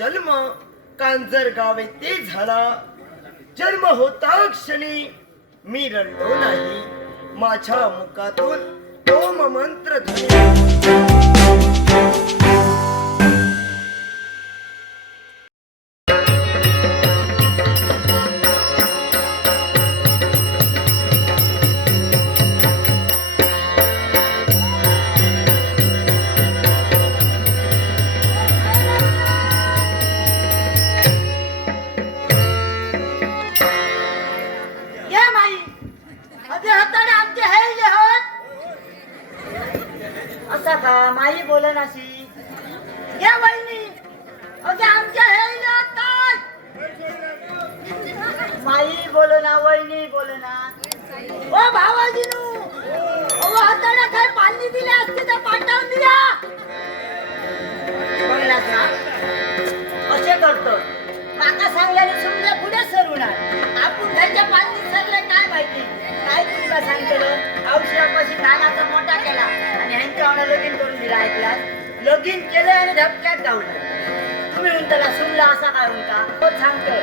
जन्म कांजरगाव येथे झाला. जन्म होता क्षणी मी रडलो नाही. माझ्या मुखातून ओम मंत्र ध्वनी. माई बोलन अशी या वहिनी अगे आमच्या हे माई बोलना वहिनी बोलना. ओ भावाजीनू ओ हाताला काय पाणी दिले असते तर पाठवून दिला. बघलास ना असे करतो. माका सांगल्याने सुमल्या पुढे सरवणार. आपण घरच्या पाणी सरले काय माहिती. काय तुला सांगतो औषधापाशी नानाचा मोठा केला आणि ह्यांच्या लगीन करून दिला. ऐकला लगीन केलं आणि धपक्यात गावलं. तुम्ही म्हणताला सुमला असा काय म्हणता. तो सांगतो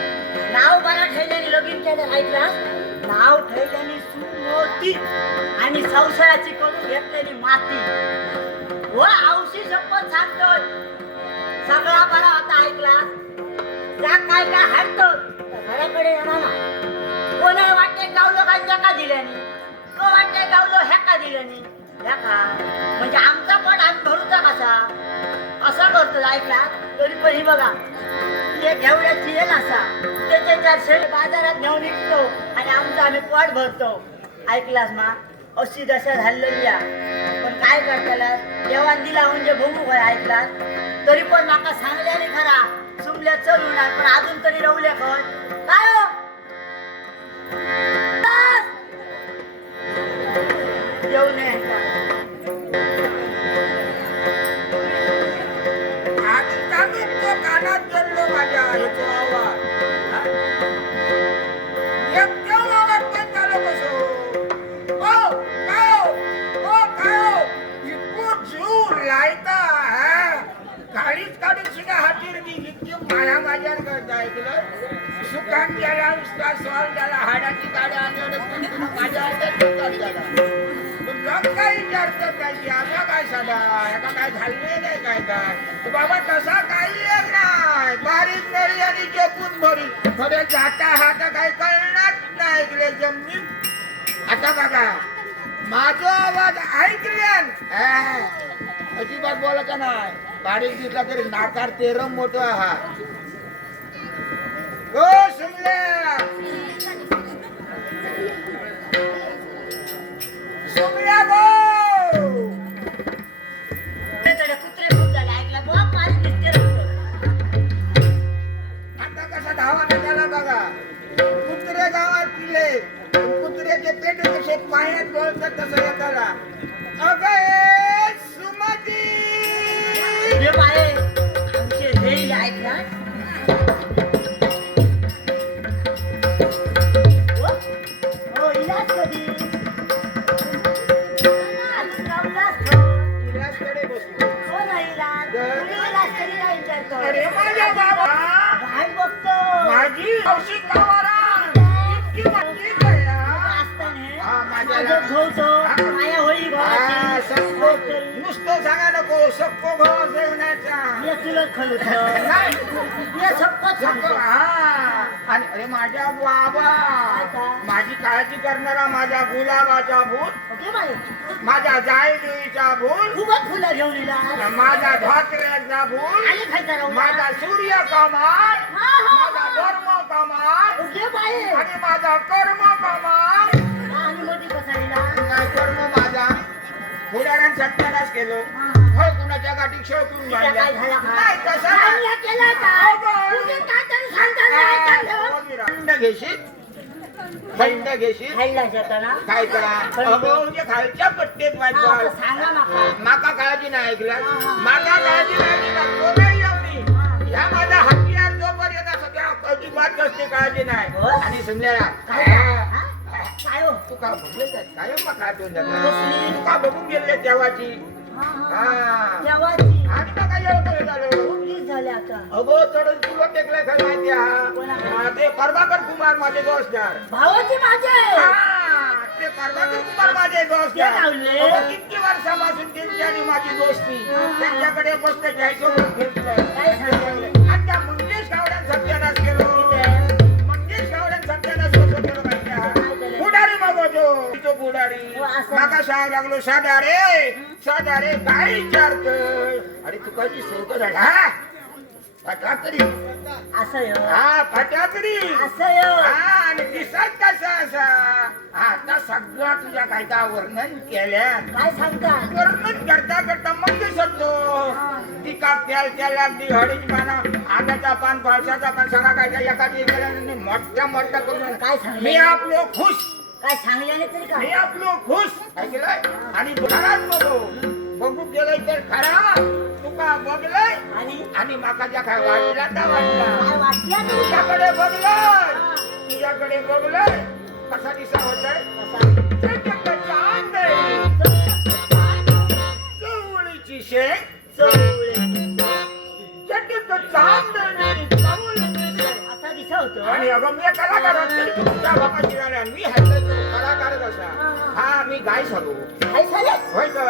नाव बरा ठेवल्याने लगीन केलं. ऐकला नाव ठेवल्याने सुमोती आणि संसाराची करून घेतलेली माती व औषधी शपथ सांगतो सगळा बरा होता. ऐकला त्या काय काय हाडतो घराकडे येणार ना. कोणा वाटते गावलं काय जका दिल्याने को वाटते गावलं ह्याका दिल्याने ह्याका म्हणजे आमचा पण आम्ही भरूचा कसा असा करतो. ऐकला तरी पण ही बघा एक घेवड्याची येल असा त्याचे 400 बाजारात घेऊन विकतो आणि आमचा आम्ही पोट भरतो. ऐकलास मा अशी दशा झालेली आहे. पण काय करताला देवान दिला म्हणजे भोगू काय. ऐकलास तरी पण माका सांगल्याने खरा सुमल्या चलूणार पण अजून तरी रवल्या खर काय हो येऊ नये. कानात जडलो माझ्या याचा आवाज. एकदम आवाज पण झालो कसो. ओ काय इतकू जीव लायता गाडीच काढून शिका हातीर दी इतकी माया माझ्यावर करता. ऐकलं सुकान गेला नुसता सॉल झाला हाडाची गाड्या आणून माझ्या हातात झाला. लोक काय विचारतात काय आता काय साधा एका काय झाले नाही काय काय बाबा तसा काही एक नाही. बारीक नळी आणि चोपून भरी थोडे जाता हात काय कळणार नाही. ऐकले जमीन आता बघा माझा आवाज ऐकल्यान अजिबात बोलायचा नाही. बारीक दिसला तरी नाकार तेरम मोठं आहात. हो सुमल्या सुमल्या गो कुत्रे खूप झाले. ऐकला बघ माझी दिसते आता कसा धावा निघाला बघा. कुत्रे गावात पिले कुत्र्याचे पेट कसे पायात बोलतात तसं येताला. अगं सुमती हे बाये आमचे देईल ऐकला. हो इलाज कधी इलाजकडे बसलो. हो ना इलाज तुम्ही इलाज कधी नाही विचारतो. अरे माझ्या बाबा काय बघतो माझी औषध लावारा इतकी मोठी दया. हा, माझ्या माया होई हा, सक्को नुसतं सांगा नको सक्को भाव जेवणाचा सक्को हा. आणि अरे माझ्या बाबा माझी काळजी करणारा माझ्या गुलाबाचा भूत माझ्या जायदेवीचा भूत खूपच फुलं घेऊन इला माझा धोत्र्याचा भूत आणि खायचा राहू माझा सूर्य कमाल माझा धर्म कमाल आणि माझा कर्म कमाल. आणि मध्ये बसायला काय कर्म माझा फुलाऱ्यान सत्यानाश केलो. होय कुणाच्या गाठी शेळकून काय झालं नाही तसं नाही. केला का तुझे काय तरी सांगता थंड घेशील थंड घेशील खायला जाताना काय करा म्हणजे खालच्या पट्टीत वाजवा. सांगा माका माका काळजी नाही ऐकला. माका काळजी नाही एवढी ह्या माझा हत्यार जोपर्यंत सगळ्या अजिबात कसली काळजी नाही. आणि समजायला काय हो तू का बघले काय मका कसली? तू का बघून गेले तेव्हाची देवाची आणि मग काय एवढं झालं. निघाले आता अगो चढून तुला टेकलाय खरं माहिती हा ते प्रभाकर कुमार माझे दोस्तदार भावाची माझे ते प्रभाकर कुमार माझे दोस्तदार ते लावले. अगो, किती वर्षापासून त्यांची आणि माझी दोस्ती त्यांच्याकडे मस्त घ्यायचो काय सांगितलं? आता मंगेश गावड्यान सत्यानाश केलो मंगेश गावड्यान सत्यानाश कसं केलं माहिती हा पुढारी मागवतो तो पुढारी हो, असं. माका सांग लागलो साधा रे काय विचारतोय अरे तू कायची सोय झाला हा फटाकडी असं यो हा फटाकडी असं यो हा आणि दिसत कसा असा आता सगळं तुझ्या काय का वर्णन केल्या काय सांगता वर्णन करता करता मग दिसतो ती का त्याला अगदी हळीची पानं आंब्याचा पान फळसाचा पान सगळा काय एका ठिकाणी मोठा करून काय सांगले? मी आपलो खुश काय सांगल्याने तरी मी का आपलो खुश काय केलंय आणि खराच बघू गेलंय तर खरा तुका बघलंय आणि माका ज्या काय वाटला त्या वाटला काय वाटलं तरी का तुझ्याकडे बघलंय कसा दिसा होतय चवळीची शेंग असा दिसा होतो आणि अगं मी कलाकार होतो. तुमच्या बापाची गाणी आणि मी हायचं कलाकारच असा हा मी गाय सगू काय झाले होय तर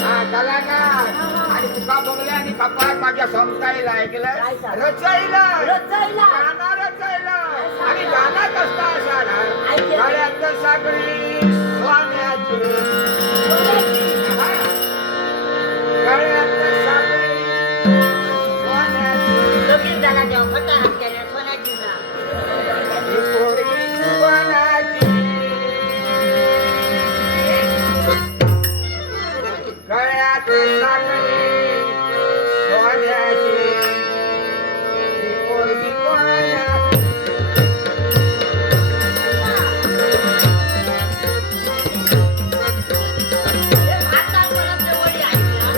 हा कलाकार आणि तुका बघले आणि कपाळ माझ्या संस्थाईला ऐकलं काय सांग? रचायला रचायला. गाणं रचायला आणि गाणं कसला असाला ऐकेल. गळ्यात साखळी सोन्याची हा. गळ्यात साखळी सोन्याची लगीन झाला जेव्हा फटा हात केला सोन्याची ना ही पोरगी सोन्याची गळ्यात साखळी सोन्याची ही पोरगी सोन्याची आता परत वडी ऐकला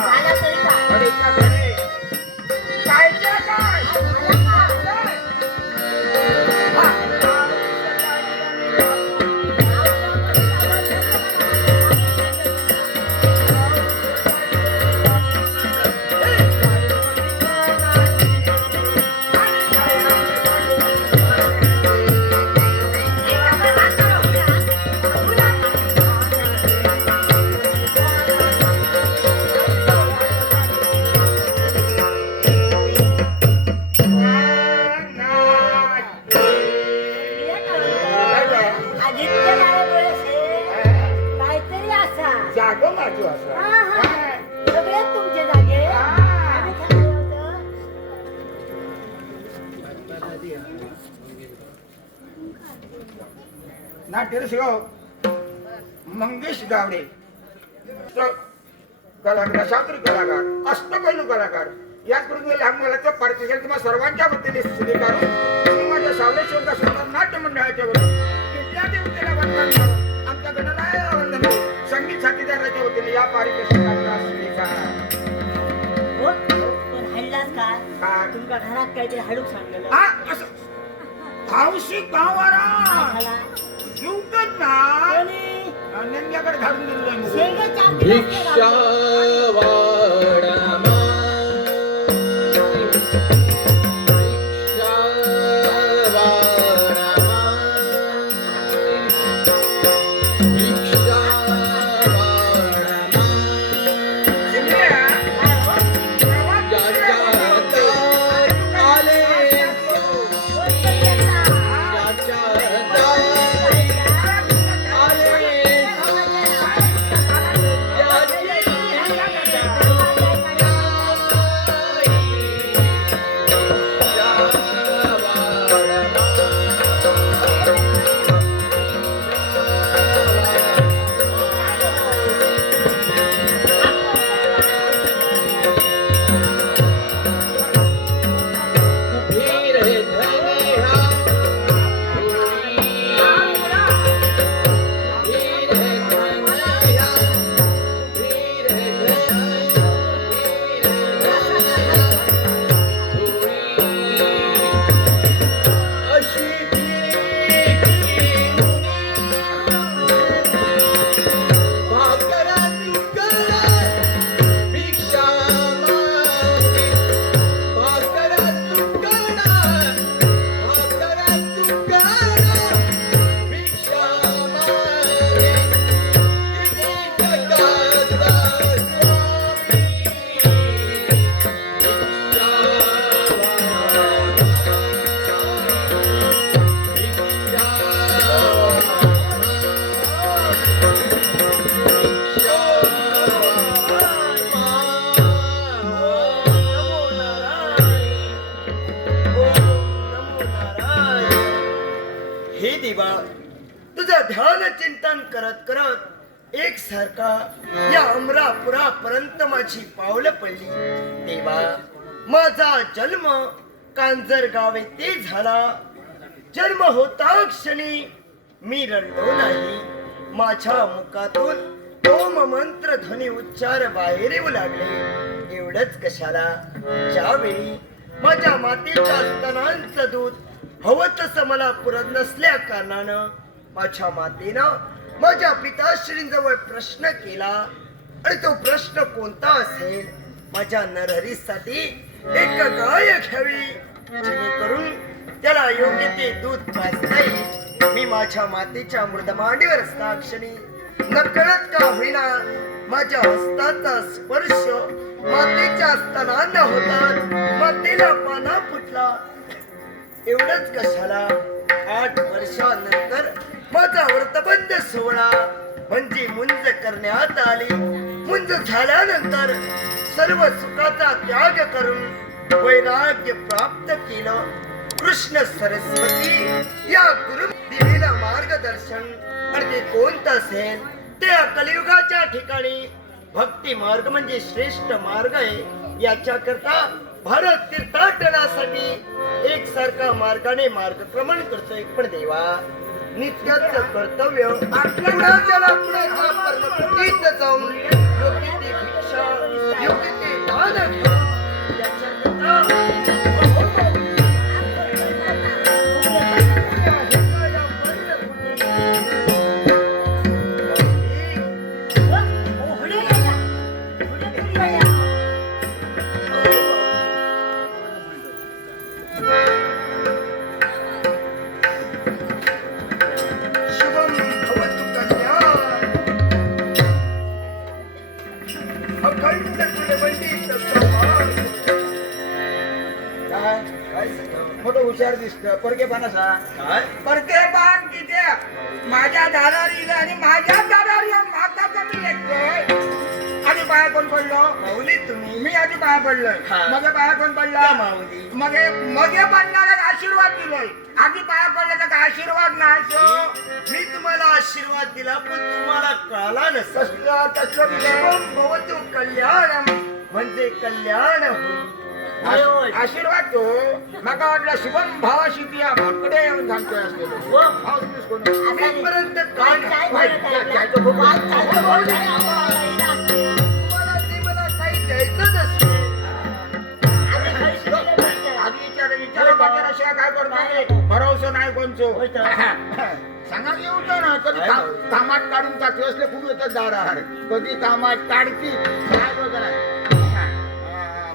झाला तरी का आदित्य नावामुळे काहीतरी असा जाग माझू असं हा, हा. सगळे तुमचे जागे आम्ही ठरवलं होतं. नाट्य मंगेश गावडे कलाकार शास्त्रीय कलाकार अष्टपैलू कलाकार याच करून लहान मुलाचं पार्टिसिपेट तुम्हा सर्वांच्या वतीने स्वीकारून मी माझ्या सावले शिवका सुंदर नाट्य मंडळाच्या वतीने विद्यार्थी वतीला वंदन करून आमच्या गणराया वंदन संगीत साथीदाराच्या वतीने या पारितोषिकांना स्वीकार हो? पण हल्लाच काय काय? तुमच्या घरात काहीतरी हळूक सांगलेलं हा असं हौशी गावारा झाला येऊकच ना कोणी नंद्याकडे घालून दिलं शेंगाच्या आमटी नसते घालत. आले तुझं ध्यान चिंतन करत करत एक सारखा या अमरापुरापर्यंत माझी पावलं पडली. तेव्हा माझा जन्म कांजर गाव येथे झाला. जन्म होता क्षणी मी रडलो नाही. माझ्या मुखातून ओम मंत्र ध्वनी उच्चार बाहेर येऊ लागले. एवढंच कशाला, ज्यावेळी माझ्या मातेच्या स्तनांचं दूध हवं तसं मला पुरत नसल्या कारणानं माझ्या मातेनं माझ्या पिताश्रींजवळ प्रश्न केला. आणि तो प्रश्न कोणता असेल? माझ्या नरहरीसाठी एक गाय घ्यावी, जेणेकरून त्याला योग्य ते दूध पाजता येईल. मी माझ्या मातेच्या मृदमांडीवर असता क्षणी नकळत का होईना माझ्या हस्ताचा स्पर्श मातेच्या स्तनांना होतात. मातेला पाना फुटला. एवढंच कशाला, 8 वर्षानंतर माझा व्रतबंध सोहळा म्हणजे मुंज करण्यात आली. मुंज झाल्यानंतर सर्व सुखाचा त्याग करून वैराग्य प्राप्त केलं. कृष्ण सरस्वती या गुरु दिलेलं मार्गदर्शन आणि ते कोणतं असेल? ते कलियुगाच्या ठिकाणी भक्ती मार्ग म्हणजे श्रेष्ठ मार्ग आहे. याच्या करता भारत तीर्थाटनासाठी एकसारखा मार्गाने मार्गक्रमण करतोय. पण देवा, नित्याचं कर्तव्य कुणाच्या ना कुणाच्या परमपतीत जाऊन योग्य ती भिक्षा, योग्य ते दान घ्यावं. मोठं हुशार दिसत परकेपणाचा. काय? परकेपण किती माझ्या दारारीला आणि माझ्या दारारी माता कमी लेखतोय. आधी पाया कोण पडलो? माऊली तुम्ही. मी आधी पाया पडलोय. हा. मग पाया कोण पडला? त्या माऊली. मगे पडणाऱ्याला आशीर्वाद दिलोय. आधी पाया पडल्याचा का आशीर्वाद नाही सो? मी तुम्हाला आशीर्वाद दिला, पण तुम्हाला कळला नसेल. कसलं तसं शुभम भवतु कल्याणम म्हणजे कल्याण होईल. आशीर्वाद तो माका वाटला शुभम भावाशी ती भाकडे येऊन सांगतोय असलेलो. इथपर्यंत काय काय नाही. म्हणत आहे? काय तुम्हाला ते मला काही द्यायचं नसेल. विचार पाठ्याशिवाय काय करतो? भरोसा नाही कोणचो. सांगा येऊ ना कधी कामात काढून टाकले असले खूप येतात दारार. कधी कामात काढती काय बघा.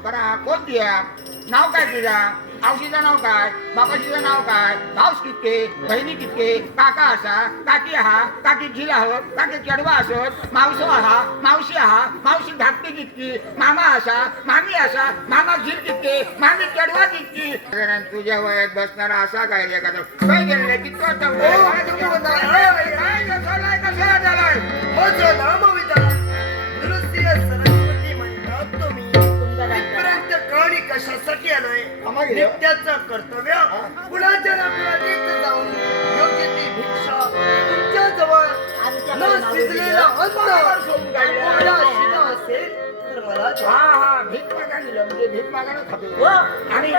बरा कोण द्या नाव काय तुझा? आवशीचं नाव काय? बापाशीचं नाव काय? भाऊस कितके? बहिणी कितके? काका असा, काकी हा, काकी झिल आहोत, काकी चढवा असत, मावसो आहा, मावशी आहा, मावशी धाकटी कितकी, मामा असा, मामी असा, मामा झिल कितके, मामी चढवा कितकी. तुझ्या वयात बसणारा असा काय रे? काय गेलं किती कसा झालाय? माझं नाम विधान नृसिंह सरस्वती म्हणतात तुम्ही. इथपर्यंत कहाणी कशासाठी आलोय? नित्याचं कर्तव्य कुणाच्या ना कुणाला जाऊन योग्य ती भिक्षा तुमच्या जवळ न शिजलेला अन्न शिदा असेल तर मला द्या. हा भीक मागायला म्हणजे भीक मागायला खातो. आणि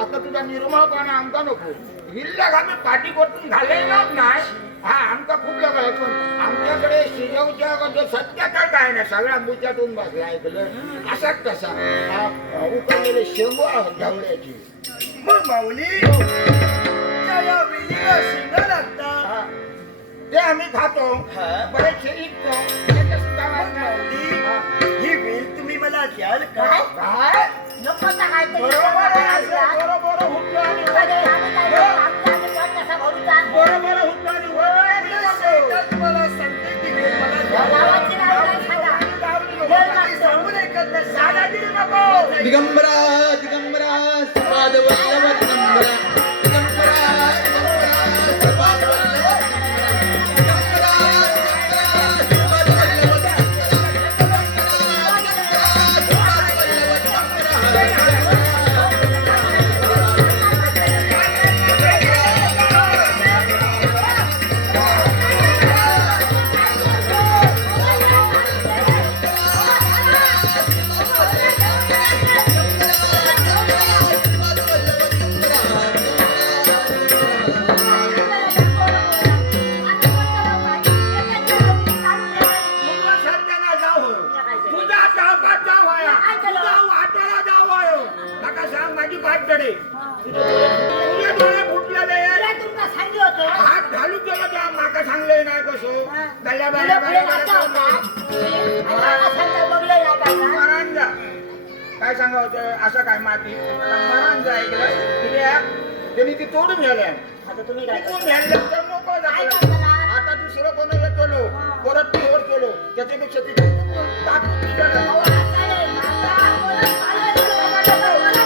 आता तुझा निर्मळपणा आमका नको. हिल्ल्या घालून पाठी कोटून घालायलाच नाही. हा आमका खूप लोक पण आमच्याकडे शिजवच्या सत्य काय नाही. सगळा मुच्यातून बसला ऐकलं असाच तसा उकडलेले शेंगो आहोत ढवळ्याची. मग माऊली या वेलीला शेंगा लागतात ते आम्ही खातो. बरेचसे इकतो. त्याचं सुद्धा माऊली माहिती. ही वेल तुम्ही मला द्याल का? काय बरोबर आहे. बरोबर हुकलो आणि बरोबर हुकलो आणि शेतात मला सांगते ती वेल मला द्या. सांगू नये का त्या दादागिरी नको. दिगंबरा दिगंबरा पादवल्लभ दिगंबरा दिगंबरा दिगंबरा पादवल्लभ दिगंबरा दिगंबरा पाठडे तुझे डोळे फुटलेले तुला तुमका सांगितलं होतं. हात घालून गेला त्या माका सांगले नाही कसं हा. गल्ल्या तुला बाल्या पुढे बाल्या वाचा होता. आणि मला सांगता बघलं ना काका. मरण जा काय सांगा होतं असं काय माती मरण जा ऐकलं त्यांनी ती तोडून गेल्या आता तुम्ही काय टिकून घ्यायला तर मोकळं काय झालं. करताला? आता दुसरं कोण केलो हा. परत पिवर केलो त्याच्यापेक्षा ती टाकून दिलं. अहो, असं नाही. माका बोलत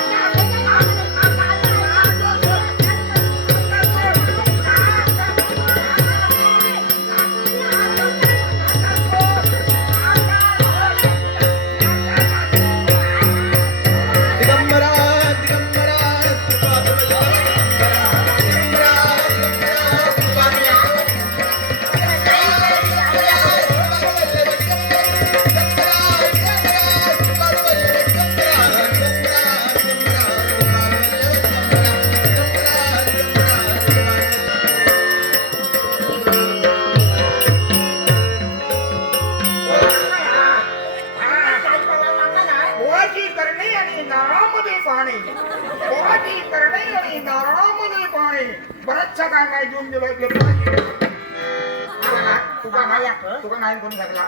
दिगंबरा दिगंबरा श्रीपाद वल्लभ दिगंबरा दिगंबरा पोहाची करणे आणि नारळामध्ये पाणी पोहाची करणे आणि नारळामध्ये पाणी बरंचसा काय काय देऊन दिलं तुका नाही कोणी सांगला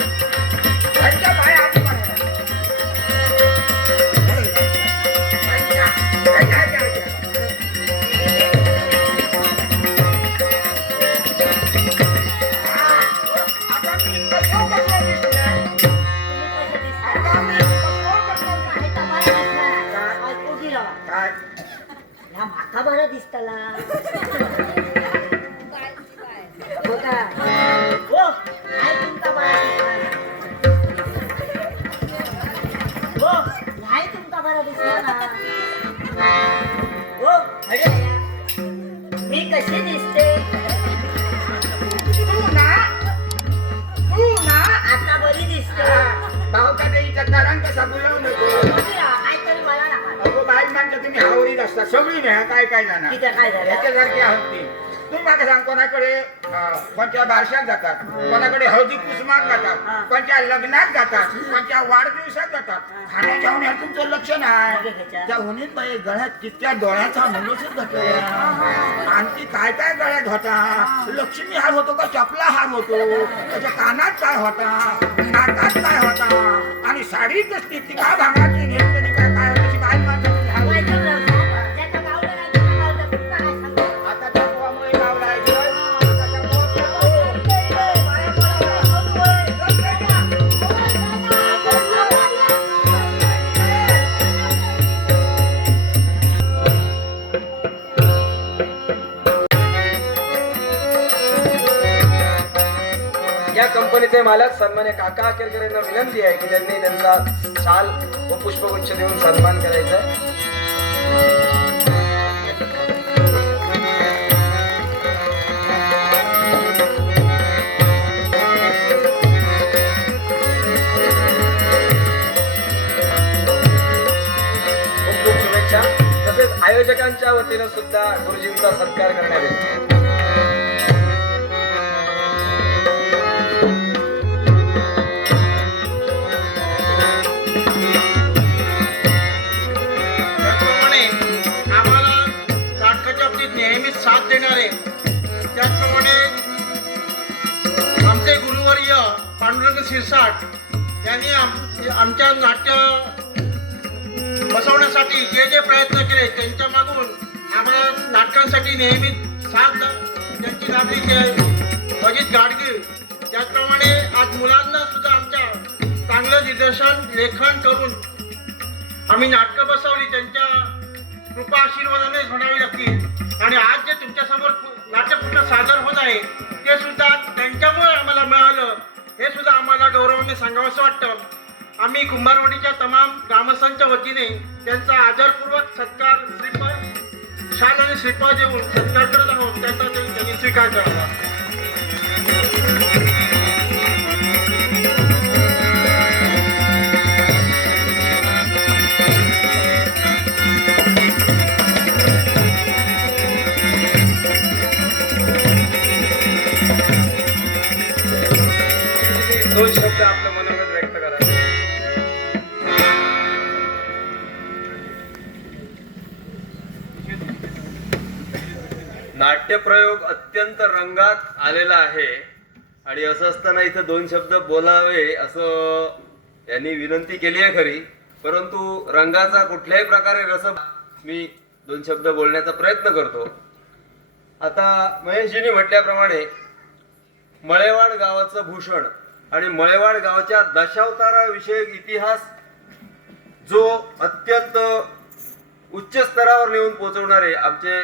त्यांच्या पाया हात मारायला. आता मी कसं कसं दिसतोय? आता मी कसं कसं दिसतोय? काय माका बरं दिसतला बघा हो नाही तुमका बरा दिसला हो नाही तुमका बरा दिसला ना हो अरे मी कशी दिसते तू ना आता बरी दिसते भाऊ का देईचा कारण कसा बोलावू नको काहीतरी मला नका अगो बाईक माणसं तुम्ही हावरीत असता सगळी नाही काय काय जाणार तिथे काय झालं याच्यासारखी आहोत ती तुम्ही मला सांग कोणाकडे कोणत्या बारशात जातात कोणाकडे हळदी कुसमात जातात कोणत्या लग्नात जातात कोणत्या वाढदिवसात जातात खाण्या जेवण्यात तुमचं लक्ष नाही त्या उन्हीत बाई गळ्यात कित्या डोळ्याचा मनुष्यच घातलेला आणखी काय काय गळ्यात होता लक्ष्मी हार होतो का चपला हार होतो त्याच्या कानात काय होता नाकात काय होता आणि साडी कसली ती काय भांगाची नेसलेली काय काय होती बाई माणसं ज्याच्या गावला नाही त्याच्या गावला तुमका काय सांगतो आता त्या पोहामुळे गावला आहे गं. या कंपनीचे मालक सन्मान्य काका केरकर यांना विनंती आहे की त्यांनी त्यांचा शाल व पुष्पगुच्छ देऊन सन्मान करायचा आहे. खूप खूप शुभेच्छा. तसेच आयोजकांच्या वतीनं सुद्धा गुरुजींचा सत्कार करण्यात येईल. त्याचप्रमाणे आम्हाला नाटकाच्या बाबतीत नेहमीच साथ देणारे त्याचप्रमाणे आमचे गुरुवर्य पांडुरंग शिरसाट यांनी आमच्या नाट्य बसवण्यासाठी जे जे प्रयत्न केले त्यांच्या मागून आम्हाला नाटकांसाठी नेहमीच साथ त्यांची लाभली ते अजित गाडगीळ. त्याचप्रमाणे आज मुलांना सुद्धा आमच्या चांगलं निदर्शन लेखन करून आम्ही नाटकं बसवली त्यांच्या कृपा आशीर्वादानेच म्हणावी लागतील. आणि आज जे तुमच्यासमोर नाट्यपुष्प सादर होत आहे ते सुद्धा त्यांच्यामुळे आम्हाला मिळालं हे सुद्धा आम्हाला गौरवाने सांगावंसं वाटतं. आम्ही कुंभारवाडीच्या तमाम ग्रामस्थांच्या वतीने त्यांचा आदरपूर्वक सत्कार श्रीफळ शाल आणि श्रीफळ देऊन सत्कार करत आहोत. त्याचा त्यांनी स्वीकार करावा. दोन शब्द आपलं मनोगत व्यक्त करा. नाट्यप्रयोग अत्यंत रंगात आलेला आहे आणि असं असताना इथं दोन शब्द बोलावे असं यांनी विनंती केली आहे खरी, परंतु रंगाचा कुठल्याही प्रकारे रस मी दोन शब्द बोलण्याचा प्रयत्न करतो. आता महेशजींनी म्हटल्याप्रमाणे मळेवाड गावाचं भूषण आणि मळेवाड गावाच्या दशावताराविषयक इतिहास जो अत्यंत उच्च स्तरावर नेऊन पोहोचवणारे आमचे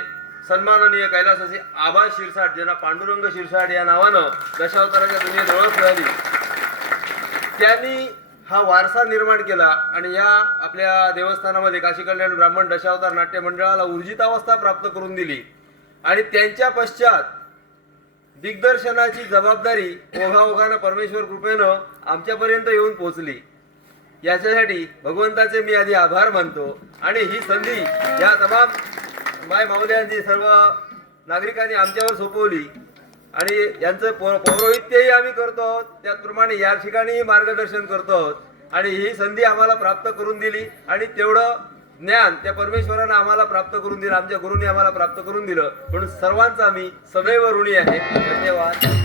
सन्माननीय कैलासवासी आबा शिरसाट, ज्यांना पांडुरंग शिरसाट या नावानं दशावताराच्या दुनियेत ओळख मिळाली, त्यांनी हा वारसा निर्माण केला आणि या आपल्या देवस्थानामध्ये काशी कल्याण ब्राह्मण दशावतार नाट्य मंडळाला ऊर्जितावस्था प्राप्त करून दिली. आणि त्यांच्या पश्चात दिग्दर्शनाची जबाबदारी ओघाओघानं परमेश्वर कृपेनं आमच्यापर्यंत येऊन पोहोचली. याच्यासाठी भगवंताचे मी आधी आभार मानतो. आणि ही संधी या तमाम माय माऊल्यांची सर्व नागरिकांनी आमच्यावर सोपवली आणि यांचं पौरोहित्यही आम्ही करतो, त्याचप्रमाणे या ठिकाणी मार्गदर्शन करतो आणि ही संधी आम्हाला प्राप्त करून दिली. आणि तेवढं ज्ञान त्या परमेश्वरानं आम्हाला प्राप्त करून दिलं, आमच्या गुरूंनी आम्हाला प्राप्त करून दिलं, म्हणून सर्वांचा मी सदैव ऋणी आहे. धन्यवाद.